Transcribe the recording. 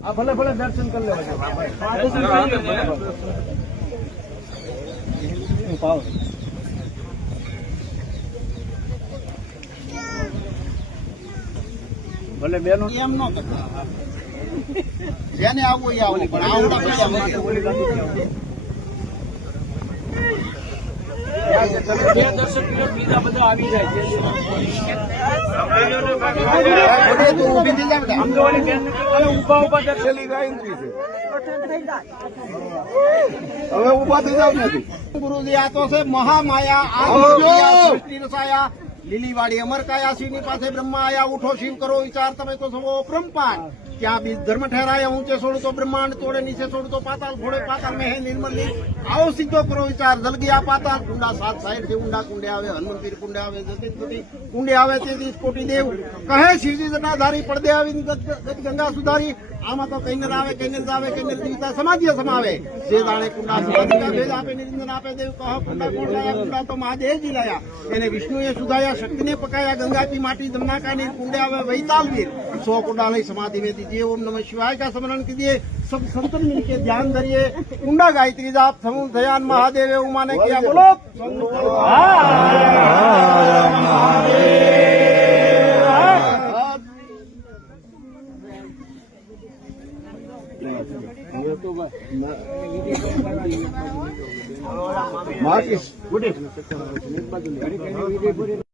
આ ભલે ભલે દર્શન કરી લેવા ભલે બેનો એમ ન કરતા જેને આવવું એ આવવું પણ આવડા બધા નથી. બે બીજા બધા આવી જાય છે દર્શેલી ગાયત્રી છે. હવે ઊભા થઈ જાવ નથી ગુરુજી આ તો છે મહામાયા આ સૃષ્ટિ રસાયા લીલીવાડી અમરકાયા શિવની પાસે બ્રહ્મા આયા ઉઠો, શિવ કરો વિચાર, તમે તો સવો બ્રહ્મપાન ત્યાં બીજ ધર્મ ઠેરાયા, ઊંચે છોડું તો બ્રહ્માંડ, તોડે, નીચે છોડું તો પાતાલ ફોડે પાતાલ મેં હે નિર્મલ આવો સીધો કરો વિચાર જલગી પાતાલ. કુંડા સાત સાઈડથી ઊંડા કુંડે આવે, હનુમંતીર કુંડે આવે કુંડે આવે તેથી કોટી દેવ. કહે, શિવજી જટાધારી, પડદે આવી ગંગા સુધારી. આમાં તો કૈનર આવે કૈનર આવે કૈનર જીવતા સમાધિય સમાવે. જે દાણે કુંડા સમાધિકા આપે નિરંજન આપે દેવ. કહો, કુંડા કોણ લાયા? કુંડા તો મહાદેવજી લાયા. એને વિષ્ણુએ સુધાયા શક્તિને પકાયા ગંગાજી માટી દમનાકાની કુંડે આવે વૈતાલવીર સો કુંડા લઈ સમાધિ में दीजिए ओम नमः शिवाय का स्मरण कीजिए सब संतन मिलके ध्यान धरिए कुंडा गायत्री जाप समूह दयान महादेव उमा ने किया बोलो માર્કેટ